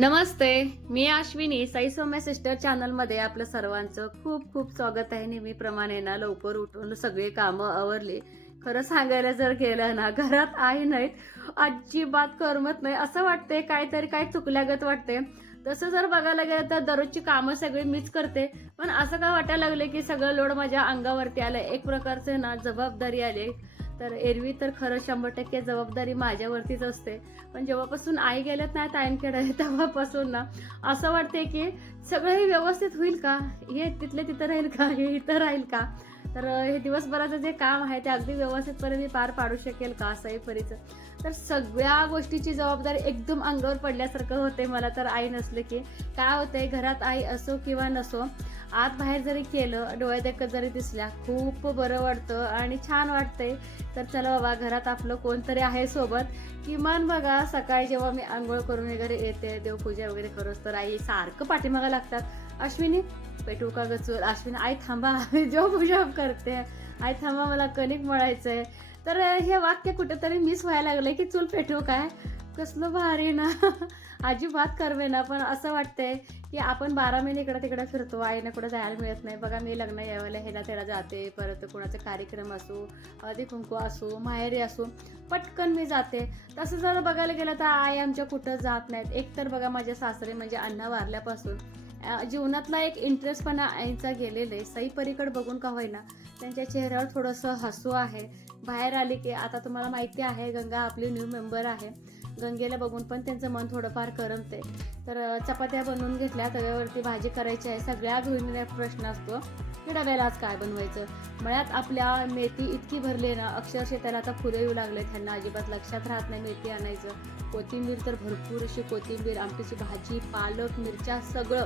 नमस्ते मी अश्विनी साई सौम्य सिस्टर चॅनलमध्ये आपलं सर्वांचं खूप खूप स्वागत आहे. नेहमीप्रमाणे ना लवकर उठून सगळी कामं आवरली. खरं सांगायला जर गेलं ना घरात आई नाहीत अजिबात करमत नाही. असं वाटते काहीतरी काय चुकल्यागत वाटते तसं जर बघायला गेलं तर दररोजची कामं सगळी मीच करते. पण असं का वाटायला लागले की सगळं लोड माझ्या अंगावरती आलं एक प्रकारचे ना जबाबदारी आली तर एरवी तर खरं शंभर टक्के जबाबदारी माझ्यावरतीच असते. पण जेव्हापासून आई गेल्यात ना टाइमखेड तेव्हापासून ना असं वाटते की सगळं हे व्यवस्थित होईल का? हे तिथले तिथं राहील का? हे इथं राहील का? तर हे दिवसभराचं जे काम आहे ते अगदी व्यवस्थितपणे मी पार पाडू शकेल का? असंही परीचं. तर सगळ्या गोष्टीची जबाबदारी एकदम अंगावर पडल्यासारखं होते मला. तर आई नसले की काय होतंय? घरात आई असो किंवा नसो आत बाहेर जरी केलं डोळ्यात एक जरी दिसल्या खूप बरं वाटतं आणि छान वाटतंय. तर चला बाबा घरात आपलं कोणतरी आहे सोबत. किमान बघा सकाळी जेव्हा मी आंघोळ करून वगैरे येते देवपूजा वगैरे करूच तर आई सारखं पाठीमागा लागतात. अश्विनी पेटू का गचूर अश्विनी आई थांबा देवपूजा करते. आई थांबा मला कणिक मळायचंय. तर हे वाक्य कुठेतरी मिस व्हायला लागलंय की चूल पेटू काय? कसलं भारी ना. अजिबात करवे ना पण असं वाटतंय की आपण बारा महिने इकडं तिकडं फिरतो आईनं कुठं जायला मिळत नाही. बघा मी लग्न यावेळेला ह्याला त्याला जाते परत कोणाचा कार्यक्रम असो हळदी कुंकू असो माहेरी असो पटकन मी जाते. तसं जर बघायला गेलं तर आई आमच्या कुठं जात नाहीत. एक तर बघा माझ्या सासरे म्हणजे अण्णा वारल्यापासून जीवनातला एक इंटरेस्टपणा आईचा गेलेला आहे. सई परीकडे बघून का होईना त्यांच्या चेहऱ्यावर थोडंसं हसू आहे. बाहेर आली की आता तुम्हाला माहिती आहे गंगा आपली न्यू मेंबर आहे. गंगेला बघून पण त्यांचं मन थोडंफार करमते तर चपात्या बनवून घेतल्या तव्यावरती भाजी करायची आहे. सगळ्या गृहिणीला प्रश्न असतो की डब्याला आज काय बनवायचं? मळ्यात आपल्या मेथी इतकी भरली ना अक्षरशः त्याला आता फुलं येऊ लागले त्यांना अजिबात लक्षात राहत नाही मेथी आणायचं. कोथिंबीर तर भरपूर अशी कोथिंबीर आमटीची भाजी पालक मिरच्या सगळं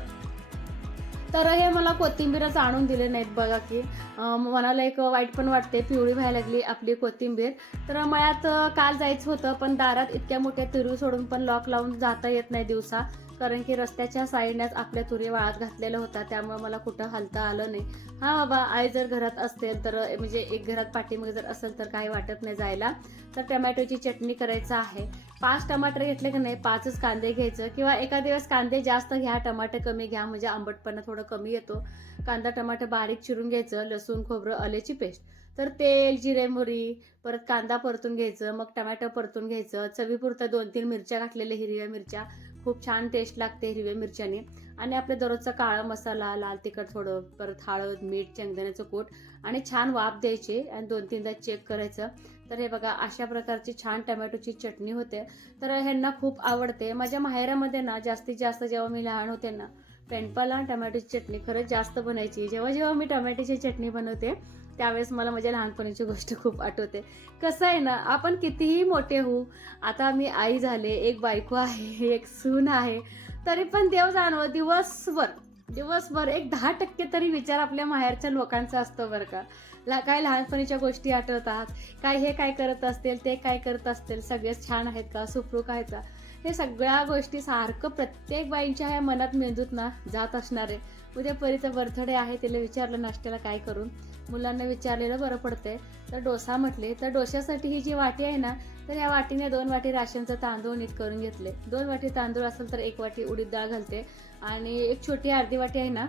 तर हे मला कोथिंबीरच आणून दिले नाहीत बघा की. मनाला एक वाईट पण वाटते पिवळी व्हायला लागली आपली कोथिंबीर. तर मळ्यात काल जायचं होतं पण दारात इतक्या मोठ्या तुरी सोडून पण लॉक लावून जाता येत नाही दिवसा. कारण की रस्त्याच्या साईडनेच आपल्या तुरी वाळत घातलेला होता त्यामुळे मला कुठं हलता आलं नाही. हा बाबा आई जर घरात असतील तर म्हणजे एक घरात पाठीमागे जर असेल तर काही वाटत नाही जायला. तर टमॅटोची चटणी करायचं आहे. पाच टमाटर घेतले की नाही पाचच कांदे घ्यायचं. किंवा एका दिवस कांदे जास्त घ्या टमाटे कमी घ्या म्हणजे आंबटपणा थोडं कमी येतो. कांदा टमाटर बारीक चिरून घ्यायचं लसूण खोबरं आल्याची पेस्ट. तर तेल जिरे मोहरी परत कांदा परतून घ्यायचं मग टमॅटो परतून घ्यायचं चवीपुरतं दोन तीन मिरच्या घातलेल्या हिरव्या मिरच्या खूप छान टेस्ट लागते हिरव्या मिरच्याने. आणि आपल्या दररोजचा काळा मसाला लाल तिखट थोडं परत हळद मीठ शेंगदाण्याचं कोट आणि छान वाफ द्यायची आणि दोन तीनदा चेक करायचं. तर हे बघा अशा प्रकारची छान टमॅटोची चटणी होते. तर ह्यांना खूप आवडते. माझ्या माहेरामध्ये ना जास्तीत जास्त जेव्हा मी लहान होते ना पेंडपाला टमॅटोची चटणी खरंच जास्त बनायची. जेव्हा जेव्हा मी टमॅटोची चटणी बनवते त्यावेळेस मला माझ्या लहानपणीची गोष्ट खूप आठवते. कसं आहे ना आपण कितीही मोठे होऊ आता मी आई झाले एक बायको आहे एक सून आहे तरी पण देव जाणव दिवसभर दिवसभर एक दहा टक्के तरी विचार आपल्या माहेरच्या लोकांचा असतो बरं का. ला काय लहानपणीच्या गोष्टी आठवतात काय हे काय करत असतील ते काय करत असतील सगळेच छान आहेत का सुखरूप आहेत का? हे सगळ्या गोष्टी सारखं प्रत्येक बाईंच्या ह्या मनात मेंदूत ना जात असणार आहे. उद्या परीचा बर्थडे आहे तिला विचारलं नाश्त्याला काय करून? मुलांना विचारलेलं बरं पडतंय. तर डोसा म्हटले तर डोश्यासाठी ही जी वाटी आहे ना तर या वाटीने दोन वाटी राशनचं तांदूळ नीट करून घेतले. दोन वाटी तांदूळ असेल तर एक वाटी उडीद डाळ घालते. आणि एक छोटी अर्धी वाटी आहे ना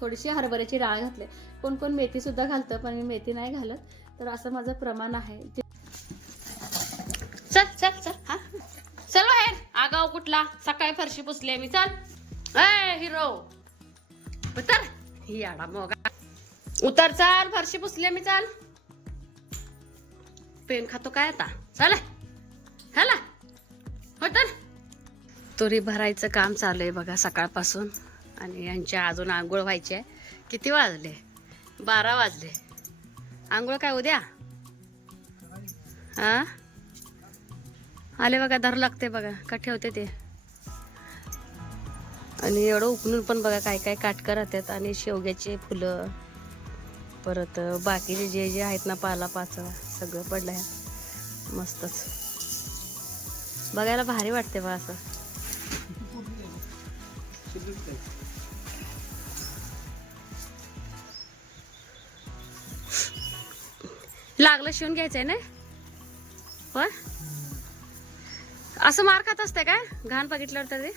थोडीशी हरभऱ्याची डाळ घातले. कोण कोण मेथी सुद्धा घालतं पण मी मेथी नाही घालत. तर असं माझं प्रमाण आहे. चल चल चल हा. चल बाहेर. आगाव कुठला? सकाळी फरशी पुसली मी. चल. ए हिरो. उतर. ही आडा मोगा. उतर चाल फरशी पुसली मी चाल. पेन खातो काय आता? चला. हाला उतर तुरी. भरायचं काम चालू आहे बघा सकाळपासून. आणि यांच्या अजून आंघोळ व्हायची आहे. किती वाजले? बारा वाजले. आंघोळ काय उद्या? हा आले बघा धर लागते बघा. का ठेवते ते? आणि एवढं उकळून पण बघा काय काय काटकं राहतात आणि शेवग्याचे फुलं परत बाकीचे जे जे आहेत ना पाला पाचळा सगळं पडलं आहे मस्तच. बघायला भारी वाटते बा असं. लागलं शिवून घ्यायचंय ना? होय? असं मार खात असते काय? घाण बघितल्यावर तरी?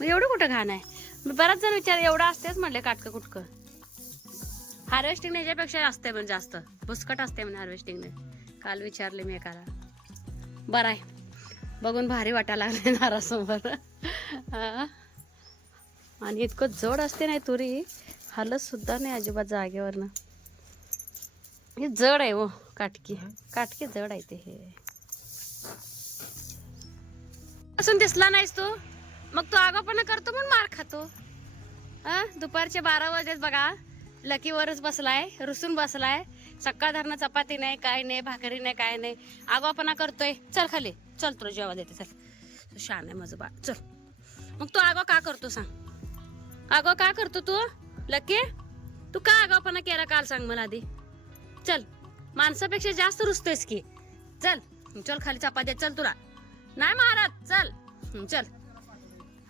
मग एवढं कुठं घाण आहे? मी बराच जण विचार एवढं असतेच म्हणले काटकं कुटकं. हार्वेस्टिंग ह्याच्यापेक्षा असते म्हणजे जास्त. भुसकट असते म्हणजे हार्वेस्टिंगने काल विचारले मी एकाला. बरं आहे. बघून भारी वाटायला लागले नारासमोर. आणि इतकं जड असते नाही तुरी. हालत सुद्धा नाही अजिबात जागेवरनं. हे जड आहे हो काटकी. काटकी जड आहे ते हे. असून दिसला नाहीस तू? मग तो आगापणा करतो म्हणून मार खातो. हा? दुपारचे बारा वाजेच बघा. लकीवरच बसलाय रुसून बसलाय. सकाळ धरणं चपाती नाही काय नाही भाकरी नाही काय नाही. आगापणा करतोय. चल खाली. चल तुला जेव्हा देते चल. शान आहे माझं बा चल. मग तू आगाव का करतो सांग. आगाव का करतो तू? लकी तू का आगावपणा केला काल सांग मला आधी. चल. माणसापेक्षा जास्त रुसतोयस की. चल. चल खाली चपाती चल तुला. नाही महाराज चल. चल.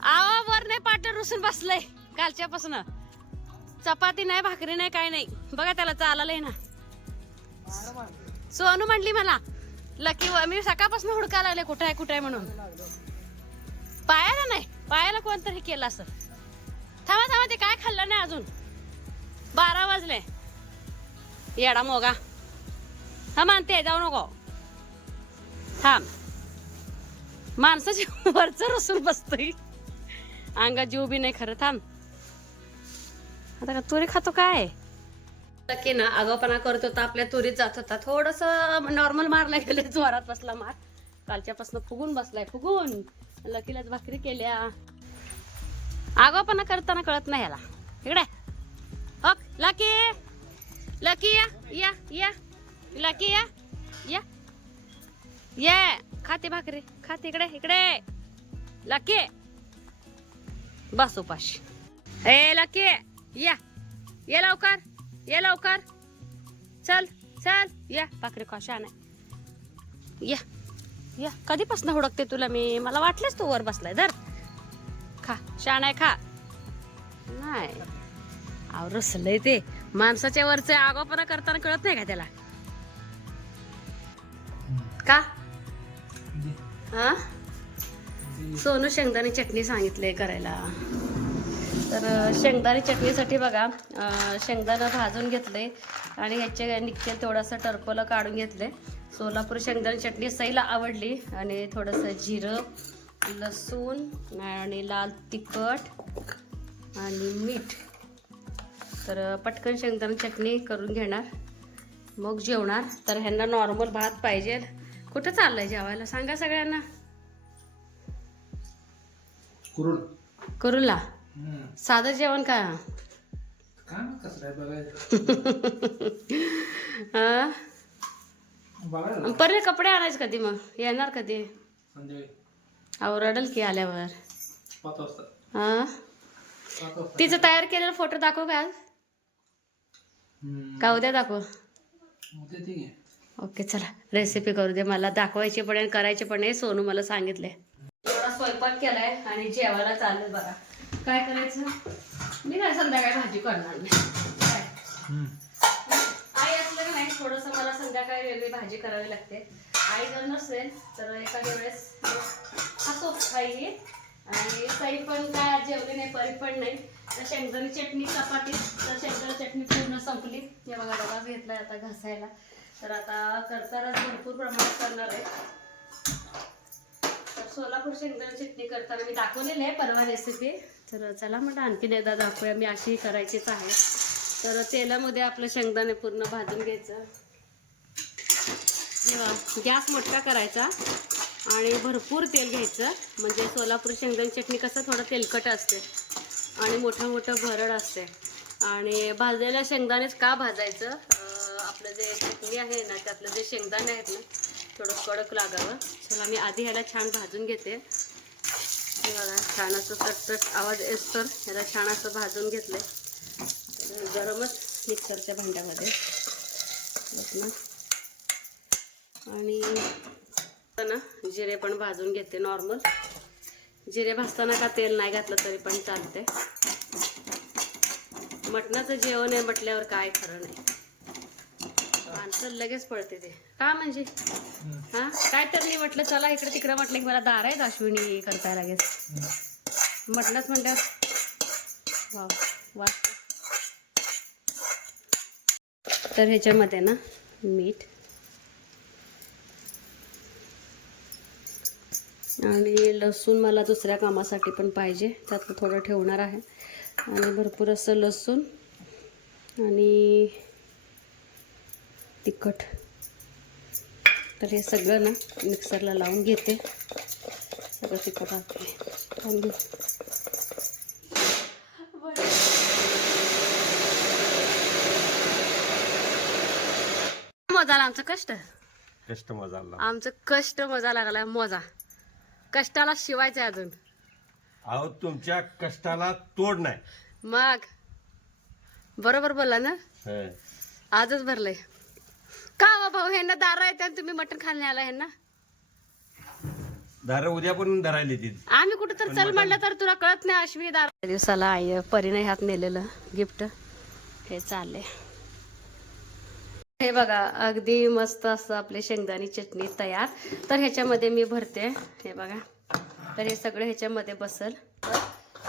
आवा वर नाही पाठ रुसून बसलंय कालच्यापासून. चपाती नाही भाकरी नाही काय नाही. बघा त्याला चाललंय ना. सोनू म्हणली मला लकी मी सकाळपासून हुडका लागले कुठे आहे कुठे आहे म्हणून. पायाला नाही पायाला कोणतरी केलं असं. थांबा थांबा ते काय खाल्लं नाही अजून. बारा वाजले. येडा मोगा. हा मानते जाऊ नको. थांब. माणसाची वरच रसून बसतोय. अंगात जीव बी नाही खरं थांब आता का तुरी खातो काय की ना आगावपणा करत होता आपल्या तुरीत जात होता थोडस नॉर्मल मारला गेलं जोरात बसला मार कालच्यापासून फुगून बसलाय फुगून लकीलाच भाकरी केल्या आगावपणा करताना कळत नाही याला इकडे हक लकी लकी या या या लकी या या ये खाते भाकरी खाते इकडे इकडे लकी बस उपाशी ए लकी या ये लवकर ये लवकर चल चल या भाकरी कशा नाही या या कधीपासून हुडकते तुला मी? मला वाटलेच तू वर बसलाय. धर. खा. शान आहे खा. नाही. अहो रसलंय ते. माणसाच्या वरचे आगावपणा करताना कळत नाही का त्याला? का? हा? सोनू शेंगदाणे चटणी सांगितले करायला. तर शेंगदाणे चटणीसाठी बघा शेंगदाणं भाजून घेतले आणि ह्याचे निघते थोडंसं टरपलं काढून घेतले. सोलापूर शेंगदाणे चटणी सईला आवडली आणि थोडंसं जिरं लसूण आणि लाल तिखट आणि मीठ. तर पटकन शेंगदाणे चटणी करून घेणार. मग जेवणार. तर ह्यांना नॉर्मल भात पाहिजे. कुठं चाललं आहे जेवायला? सांगा सगळ्यांना. कुरुल. करूला? साधं जेवण का? हा? पहिले कपडे आणायचे कधी मग? येणार कधी? अहो रडल की आल्यावर. हा तिचं तयार केलेला फोटो दाखव का आज? का उद्या दाखव? ओके चला. रेसिपी करू दे. मला दाखवायची पण करायची पण आहे. सोनू मला सांगितले स्वयंपाक केलाय आणि जेवायला चाललंय बघा. काय करायचं? मी काय संध्याकाळी भाजी करणार नाही. काय? आई असलं की नाही थोडंसं मला संध्याकाळी वेगळी भाजी करावी लागते. आई जर नसेल तर एखाद्या वेळेस खातो आई आणि सई पण काय जेवली नाही परी पण नाही. तर शेंगदाणी चटणी चपाती. तर शेंगदाणी चटणी पूर्ण संपली. हे बघा डबाच घेतलाय आता घासायला. तर आता करतानाच भरपूर प्रमाणात करणार आहे. तर सोलापूर शेंगदाणे चटणी करताना मी दाखवलेली आहे परवा रेसिपी तर चला म्हटलं आणखीन एकदा दाखवूया मी अशी करायचीच आहे. तर तेलामध्ये आपलं शेंगदाणे पूर्ण भाजून घ्यायचं. गॅस मोठा करायचा आणि भरपूर तेल घ्यायचं. म्हणजे सोलापूर शेंगदाणे चटणी कसं थोडं तेलकट असते आणि मोठं मोठं भरड असते. आणि भाजलेल्या शेंगदाणेच का भाजायचं? आपलं जे चटणी आहे ना त्यातलं जे शेंगदाणे आहेत ना थोडं कडक लागावं. चला मी आधी ह्याला छान भाजून घेते. बघा छान असं चटचट आवाज येतो ह्याला छान असं भाजून घेतलं गरमच मिक्सरच्या भांड्यामध्ये. आणि ना जिरे पण भाजून घेते नॉर्मल. जिरे भाजताना का तेल नाही घातलं तरी पण चालते मटणाचं जेवण आहे म्हटल्यावर काय खरं नाही. माणसं लगेच पळते ते. का म्हणजे? हा? काय तर नाही म्हटलं चला इकडे तिकडे म्हटलं की मला दार आहेत अश्विनी करताय लगेच. म्हटलंच म्हणलं वा वा तर ह्याच्यामध्ये ना मीठ आणि लसूण मला दुसऱ्या कामासाठी पण पाहिजे. त्यातलं थोडं ठेवणार आहे. आणि भरपूर असं लसूण आणि तिखट. तर हे सगळं ना मिक्सरला लावून घेते. सगळं तिखट मजा आमचं कष्ट? कष्ट मजा आमचं कष्ट मजा लागलाय मजा. कष्टाला शिवायचं आहे अजून. अहो तुमच्या कष्टाला तोड नाही. मग? बरोबर बोलला ना? हं. आजच भरलंय. का हो भाऊ ह्यांना दारा येते आणि तुम्ही मटण खाल्ले आला ह्यांना? दारं उद्या पण धरायला येतील. आम्ही कुठं तर चल म्हणलं तर तुला कळत नाही अश्विनी दार दिवसाला आई परीने हात नेलेलं गिफ्ट. हे चालले हे बघा अगदी मस्त असं आपली शेंगदाणी चटणी तयार. तर ह्याच्यामध्ये मी भरते हे बघा. तर हे सगळं ह्याच्यामध्ये बसल.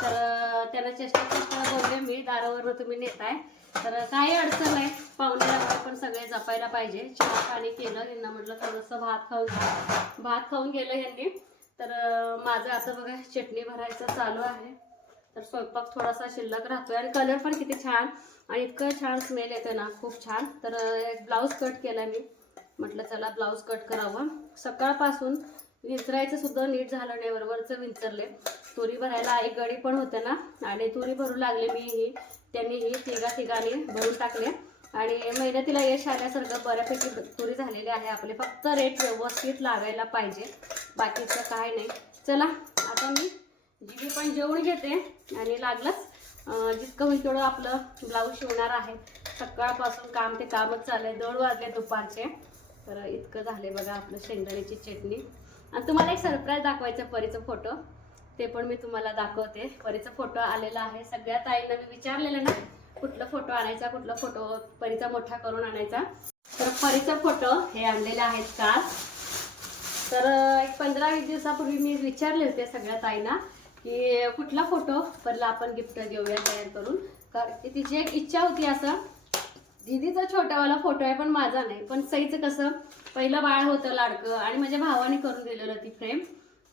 तर त्याला चेष्टा चेष्टा बोलले मी दारावर तुम्ही नेताय. तर काही अडचण नाही. पाहुण्याला पण सगळे जपायला पाहिजे. चहा पाणी केलं यांना म्हटलं थोडंसं भात खाऊन भात खाऊन गेलं यांनी. तर माझं असं बघा चटणी भरायचं चालू आहे. तर स्वयंपाक थोडासा शिल्लक राहतोय. आणि कलर पण किती छान आणि इतकं छान स्मेल येतं ना खूप छान. तर एक ब्लाऊज कट केला मी. म्हटलं चला ब्लाऊज कट करावं. सकाळपासून विंचरायचं सुद्धा नीट झालं नाही बरोबरचं विंचरले. तुरी भरायला आई गडी पण होते ना आणि तुरी भरू लागले मी ही त्यांनी ही तिघा तिघांनी भरून टाकले. आणि मेहनतीला यश आल्यासारखं बऱ्यापैकी तुरी झालेली आहे. आपले फक्त रेट व्यवस्थित लागायला पाहिजे. बाकीचं काय नाही. चला आता मी जीवी पण जेवण घेते. आणि लागलंच जितकं होईल तेवढं आपलं ब्लाऊज शिवणार आहे. सकाळपासून काम ते कामच चाललंय. दोन वाजले दुपारचे. तर इतकं झाले बघा आपलं शेंगदाण्याची चटणी. आणि तुम्हाला एक सरप्राईज दाखवायचं परीचं फोटो ते पण मी तुम्हाला दाखवते. परीचा फोटो आलेला आहे. सगळ्या ताईंना मी विचारलेलं ना कुठला फोटो आणायचा कुठला फोटो परीचा मोठा करून आणायचा. तर परीचा फोटो हे आणलेले आहेत काल. तर एक पंधरा वीस दिवसापूर्वी मी विचारले होते सगळ्या ताईंना की कुठला फोटो परला आपण गिफ्ट घेऊया तयार करून? कारण की तिची एक इच्छा होती असं दीदीचा छोटावाला फोटो आहे पण माझा नाही. पण सईचं कसं पहिलं बाळ होतं लाडकं आणि माझ्या भावाने करून दिलेलं ती फ्रेम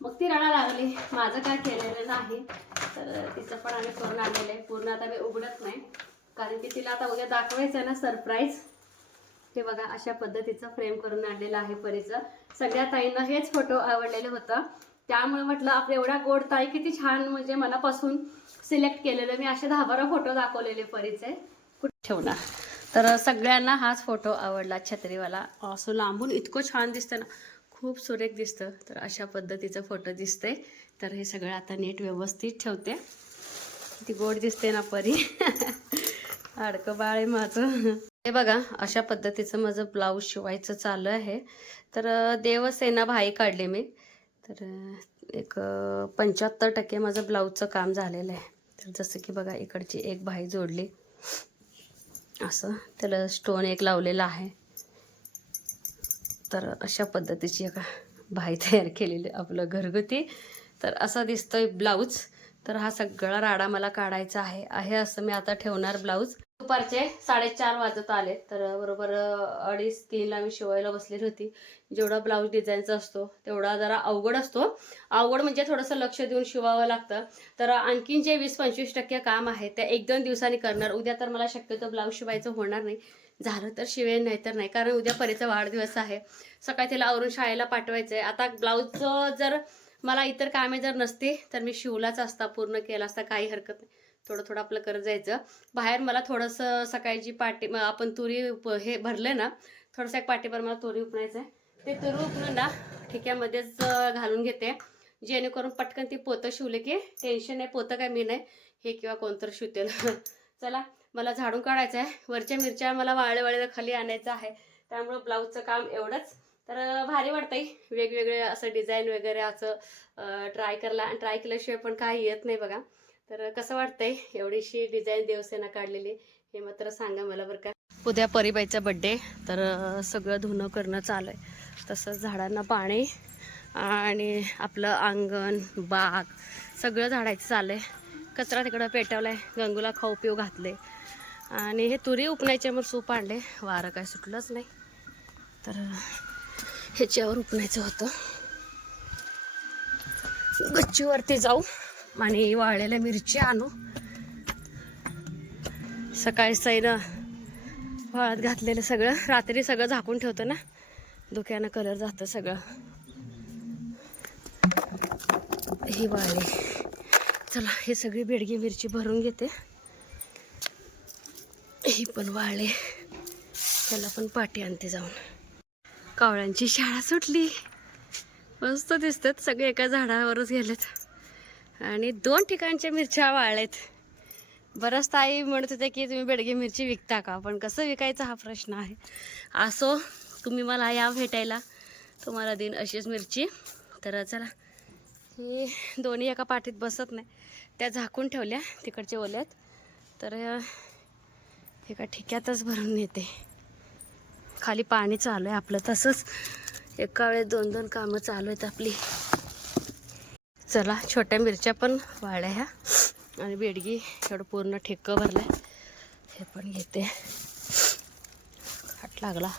मग ती रडा लागली. माझं काय केलेलं नाही. तर तिचं पण आम्ही करून आणलेलं आहे. पूर्ण आता मी उघडत नाही. कारण की तिला आता उद्या दाखवायचं आहे ना सरप्राईज हे बघा अशा पद्धतीचं फ्रेम करून आणलेलं आहे परीचं. सगळ्या ताईंना हेच फोटो आवडलेलं होतं. त्यामुळे म्हटलं आपल्या एवढ्या गोड ताई किती छान म्हणजे मनापासून सिलेक्ट केलेलं. मी असे दहा बारा फोटो दाखवलेले परीचे. कुठे ठेवणार? तर सगळ्यांना हाच फोटो आवडला छत्रीवाला. असं लांबून इतकं छान दिसतं ना. खूप सुरेख दिसतं. तर अशा पद्धतीचं फोटो दिसतंय. तर हे सगळं आता नीट व्यवस्थित ठेवते. ती गोड दिसते ना परी. अडकं बाळ आहे माझं. हे बघा अशा पद्धतीचं माझं ब्लाऊज शिवायचं चालू आहे. तर देवसेना भाई काढले मी. तर एक पंच्याहत्तर टक्के माझं ब्लाऊजचं काम झालेलं आहे. तर जसं की बघा इकडची एक भाई जोडली. असं. त्याला स्टोन एक लावलेला आहे. तर अशा पद्धतीची एका भाई तयार केलेली आपलं घरगुती. तर असा दिसतोय ब्लाऊज. तर हा सगळा राडा मला काढायचा आहे. आहे असं मी आता ठेवणार ब्लाऊज. दुपारचे साडेचार वाजत आले. तर बरोबर अडीच तीनला मी शिवायला बसलेली होती. जेवढा ब्लाऊज डिझाईनचा असतो तेवढा जरा अवघड असतो. अवघड म्हणजे थोडंसं लक्ष देऊन शिवावं लागतं. तर आणखीन जे वीस पंचवीस टक्के काम आहे ते एक दोन दिवसांनी करणार. उद्या तर मला शक्यतो ब्लाऊज शिवायचं होणार नाही. झालं तर शिवेल नाही तर नाही. कारण उद्या परीचा वाढदिवस आहे. सकाळी तिला आवरून शाळेला पाठवायचं आहे आता ब्लाऊजचं जर मला इतर कामे जर नसते तर मी शिवलाच असता पूर्ण केला असता काही हरकत नाही. थोडं थोडं आपलं करत जायचं. बाहेर मला थोडंसं सकाळी जी पाटी आपण तुरी उप हे भरले ना थोडंसं एक पाटीभर मला तुरी उपणायचं आहे ते तुरी उपणून ना ठिक्यामध्येच घालून घेते. जेणेकरून पटकन ती पोतं शिवले की टेन्शन नाही पोतं काय मी नाही. हे किंवा कोणतं शिवतेल. चला मला झाडून काढायचं आहे. वरच्या मिरच्या मला वाळे वाळे खाली आणायचं आहे. त्यामुळं ब्लाऊजचं काम एवढंच. तर भारी वाटतंय. वेगवेगळे असं डिझाईन वगैरे असं ट्राय करला ट्राय केल्याशिवाय पण काही येत नाही बघा. तर कसं वाटतंय? एवढीशी डिझाईन देवसेना काढलेली. हे मात्र सांगा मला बरं का. उद्या परीबाईचा बड्डे तर सगळं धुणं करणं चालू आहे. तसंच झाडांना पाणी आणि आपलं अंगण बाग सगळं झाडायचं चाललं आहे. कचरा तिकडं पेटवला आहे गंगूला खाऊ पिऊ घातले आणि हे तुरी उपणायचे मग सूप आणले वारं काय सुटलंच नाही. तर ह्याच्यावर उपणायचं होतं. गच्चीवरती जाऊ आणि वाळलेल्या मिरची आणू. सकाळी सैनं वाळत घातलेलं सगळं. रात्री सगळं झाकून ठेवतं ना. धुक्यानं कलर जातं सगळं. ही वाळली. चला हे सगळी बेडगी मिरची भरून घेते. ही पण वाळले त्याला पण पाठी आणते जाऊन. कावळ्यांची शाळा सुटली. मस्त दिसतात सगळे एका झाडावरच गेलेत. आणि दोन ठिकाणच्या मिरच्या वाळल्यात बरंच ताई म्हणत होते की तुम्ही बेडगी मिरची विकता का? पण कसं विकायचा हा प्रश्न आहे. असो तुम्ही मला या भेटायला. तुम्हाला देईन अशीच मिरची. तर चला. ही दोन्ही एका पाठीत बसत नाही. त्या झाकून ठेवल्या तिकडच्या ओल्यात. तर एका ठिक्यातच भरून नेते. खाली पाणी चालू आहे आपलं तसंच. एका वेळेस दोन दोन कामं चालू आहेत आपली. चला छोट्या मिरच्या पण वाळल्या ह्या. आणि बेडगी एवढं पूर्ण ठेकं भरलं आहे हे पण घेते. खाट लागला.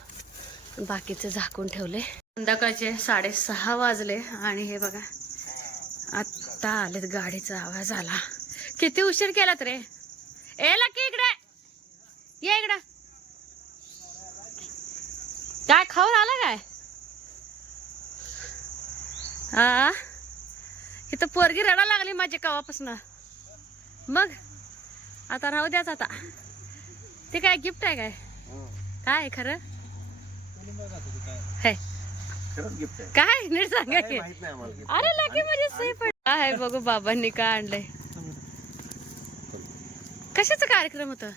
बाकीचे झाकून ठेवले संध्याकाळचे साडेसहा वाजले आणि हे बघा आत्ता आलेत गाडीचा आवाज आला. किती उशीर केलात रे? ए लकी इकडे. ये इकडं. काय खाऊन आला काय? हा इथं पोरगी रडा लागली माझ्या कवापासून मग? आता राहू द्याच आता. ते काय गिफ्ट आहे काय? काय खरं? हे. खरंच गिफ्ट आहे. काय? नीट सांगा की. काय. अरे लकी म्हणजे सही पण काय आहे बघू बाबांनी काय आणलंय. कशाचा कार्यक्रम होता?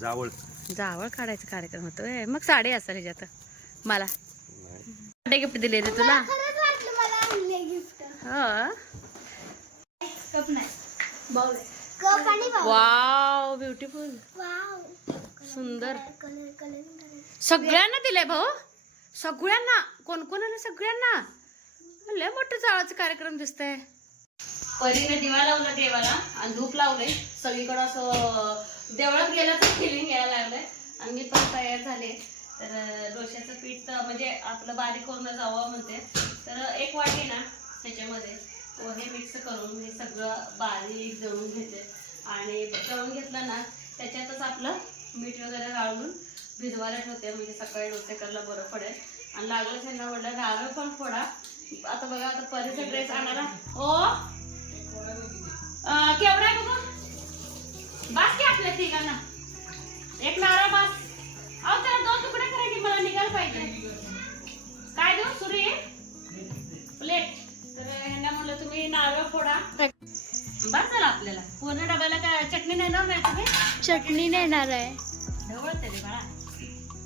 जावळ. जावळ काढायचा कार्यक्रम होतो. मग साडी असेल ह्याच्यात. मला. नाही. गिफ्ट दिले रे तुला हो. Wow beautiful. सुंदर. सगळ्यांना दिले भाऊ. सगळ्यांना. कोण कोणाला सगळ्यांना. लय मोठं जाळाचा कार्यक्रम दिसतंय. परीने दिवा लावला देवाला आणि धूप लावले सगळीकडं असं देवळात गेल्याचं फिलिंग यायला लागलंय. आणि मी पण तयार झाले. तर डोश्याचं पीठ तर म्हणजे आपलं बारीक करून जावं म्हणते. तर एक वाटी ना त्याच्यामध्ये. पोहे मिक्स करून मी सगळं बारीक दळून घेते. आणि दळून घेतलं ना त्याच्यातच आपलं मीठ वगैरे गाळून भिजवायला ठेवते. म्हणजे सकाळी डोसे करायला बरं पडेल. आणि लागलं त्यांना म्हटलं रावं पण फोडा. आता बघा आता परीचा ड्रेस आणणार ओ केवढा आहे बघा? बास की आपल्या तिघांना. एक नारळ बास. अहो त्याला दोन तुकडे करायचे मला निघायला पाहिजे. काय देऊ सुरी? प्लेट. तर ह्यांना म्हणलं तुम्ही नारळ फोडा. बस झालं आपल्याला. पूर्ण डब्याला काय चटणी नेणार नाही तुम्ही चटणी नेणार आहे. ढवळते रे बाळा.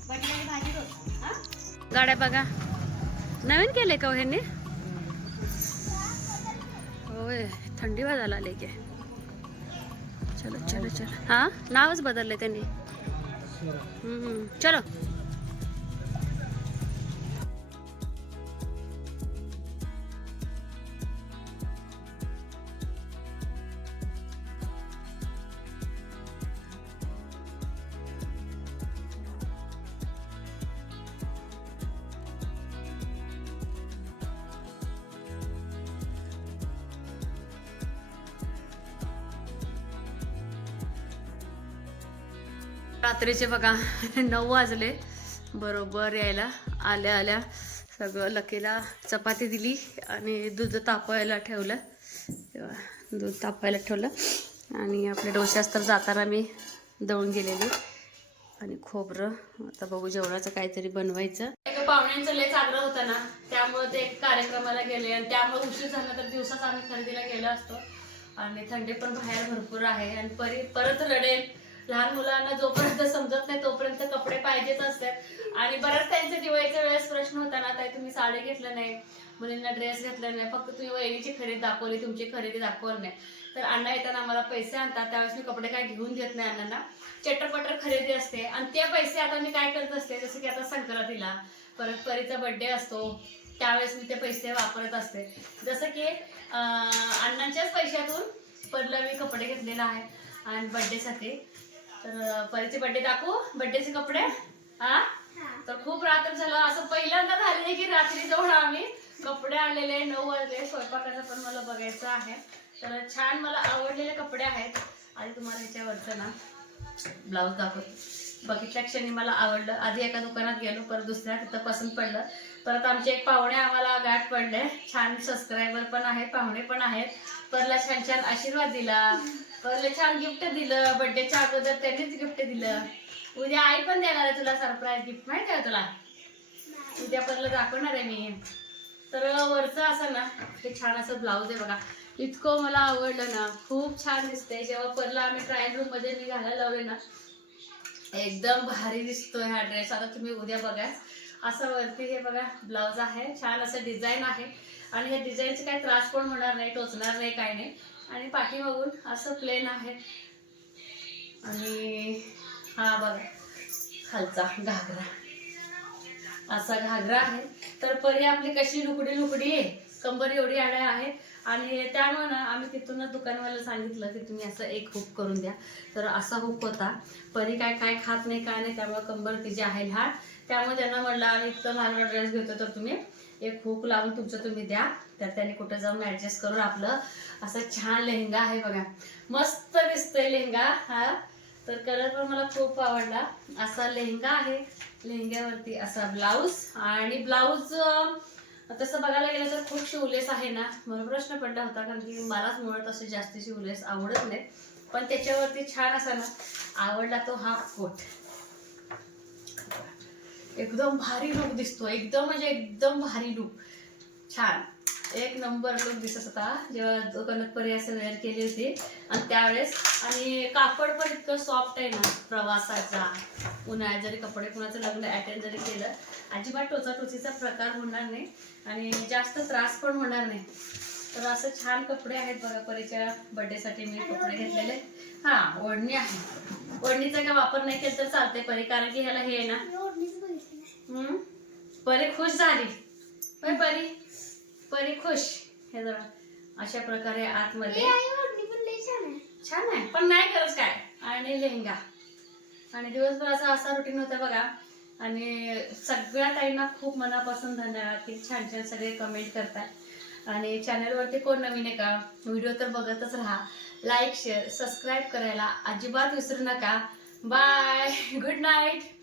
बटाट्याची भाजी रोज. हा? गाड्या बघा. नवीन केले का हो ह्यांनी? होय थंडी वाजायला आली की. चलो चलो चलो हा नावच बदलले त्यांनी हम्म, चलो रात्रीचे बघा नऊ वाजले. बरोबर यायला. आल्या आल्या. सगळं लकीला चपाती दिली आणि दूध तापवायला ठेवलं. दूध तापवायला ठेवलं. आणि आपले डोश्यास तर जाताना मी दळून गेलेली. आणि खोबरं. आता बघू जेवणाचं काहीतरी बनवायचं. एका पाहुण्यांचं लय चांगलं होतं ना त्यामुळे ते एक कार्यक्रमाला गेले. आणि त्यामुळे उशीर झाला तर दिवसाच आम्ही खरेदीला गेलो असतो. आणि थंडी पण बाहेर भरपूर आहे. आणि परी परत रडेल. लहान मुलांना जोपर्यंत समजत नाही तोपर्यंत कपडे पाहिजेच असतात. आणि बऱ्याच त्यांचे दिवाळीच्या वेळेस प्रश्न होता ना ताई तुम्ही साडी घेतलं नाही मुलींना ड्रेस घेतला नाही फक्त तुम्ही वहिनीची खरेदी दाखवली तुमची खरेदी दाखवली नाही. तर अण्णा येताना आम्हाला पैसे आणतात त्यावेळेस मी कपडे काय घेऊन देत नाही अण्णांना. चटरपटर खरेदी असते. आणि ते पैसे आता मी काय करत असते जसं की आता संक्रांतीला परत परीचा बर्थडे असतो त्यावेळेस मी ते पैसे वापरत असते. जसं की अण्णांच्याच पैशातून परला मी कपडे घेतलेले आहे आणि बड्डेसाठी तर परीचे बड्डे दाखवू बड्डेचे कपडे हा? तर खूप रात्र झालं. असं पहिल्यांदा झालेलं की रात्री जाऊन आम्ही कपडे आणलेले नऊ वाजले. स्वयंपाकाचं पण मला बघायचं आहे. तर छान मला आवडलेले कपडे आहेत. आणि तुम्हाला ह्याच्यावरचं ना ब्लाऊज दाखवते. बघितल्या क्षणी मला आवडलं. आधी एका दुकानात गेलो परत दुसऱ्या तिथं पसंत पडलं. परत आमचे एक पाहुणे आम्हाला गाठ पडले. छान सबस्क्रायबर पण आहेत पाहुणे पण आहेत. परला छान छान आशीर्वाद दिला. परला छान गिफ्ट दिलं बर्थडेच्या अगोदर त्यांनीच गिफ्ट दिलं. उद्या आई पण देणार आहे तुला सरप्राईज गिफ्ट माहिती आहे तुला? उद्या परला दाखवणार आहे मी. तर वरचं असं ना ते छान असं ब्लाऊज आहे बघा. इतकं मला आवडलं ना खूप छान दिसते जेव्हा परला आम्ही ट्रायल रूममध्ये मी घालायला लावले ना एकदम भारी दिसतोय हा ड्रेस आता तुम्ही उद्या बघा. असं वरती हे बघा ब्लाऊज आहे. छान असं डिझाईन आहे. आणि या डिझाईनचे काही त्रास पण होणार नाही टोचणार नाही काय नाही. आणि पाठीमागून असं प्लेन आहे. आणि हा बघा खालचा घागरा. असा घागरा आहे. तर परी आपली कशी लुकडी लुकडी आहे? कंबर एवढी आड्या आहे. आणि त्यामुळे ना आम्ही तिथूनच दुकानवाला सांगितलं की तुम्ही असं एक हुक करून द्या. तर असा हुक होता. परी काय काय खात नाही काय नाही त्यामुळे कंबर तिची आहे लहान त्यामुळे त्यांना म्हटलं आम्ही इतकं महागडा ड्रेस घेतो तर तुम्ही एक हुक लावून तुमचं तुम्ही द्या. तर त्याने कुठं जाऊन ऍडजस्ट करून आपलं असं छान लेहंगा आहे बघा. मस्त दिसतोय लेहंगा हा. तर कलर पण मला खूप आवडला. असा लेहंगा आहे. लेहंग्यावरती असा ब्लाऊज आणि ब्लाऊज तसं बघायला गेलं तर खूप शिवलेस आहे ना. मला प्रश्न पडला होता कारण की मलाच मुळात असे जास्त शिवलेस आवडत नाही. पण त्याच्यावरती छान असा ना आवडला तो हा कोट. एकदम भारी लुक दिसतो. एकदम म्हणजे एकदम भारी लुक छान. एक नंबर लुक दिसत होता. जेव्हा दुकानात परी असं वेअर केली होती. आणि त्यावेळेस आणि कापड पण इतकं सॉफ्ट आहे ना प्रवासाचा. उन्हाळ्यात जरी कपडे कुणाचं लग्न अटेंड जरी केलं अजिबात टोचाटोचीचा प्रकार होणार नाही. आणि जास्त त्रास पण होणार नाही. तर असं छान कपडे आहेत बघा परीच्या बर्थडेसाठी मी कपडे घेतलेले. हा ओढणी आहे. ओढणीचा काय वापर नाही केला तर चालते परी कारण की ह्याला हे आहे ना हम्म? परी खुश झाली. होय परी? परी खुश. हे जरा अशा प्रकारे आतमध्ये. छान आहे. पण नाही करत काय? आणि लेहंगा. आणि दिवसभराचा असा रुटीन होता बघा. आणि सगळ्या ताईंना खूप मनापासून धन्यवाद की छान छान सगळे कमेंट करतात आणि चॅनलवरती कोण नवीन आहे का? व्हिडिओ तर बघतच राहा. लाईक शेअर सबस्क्राईब करायला अजिबात विसरू नका. Bye good night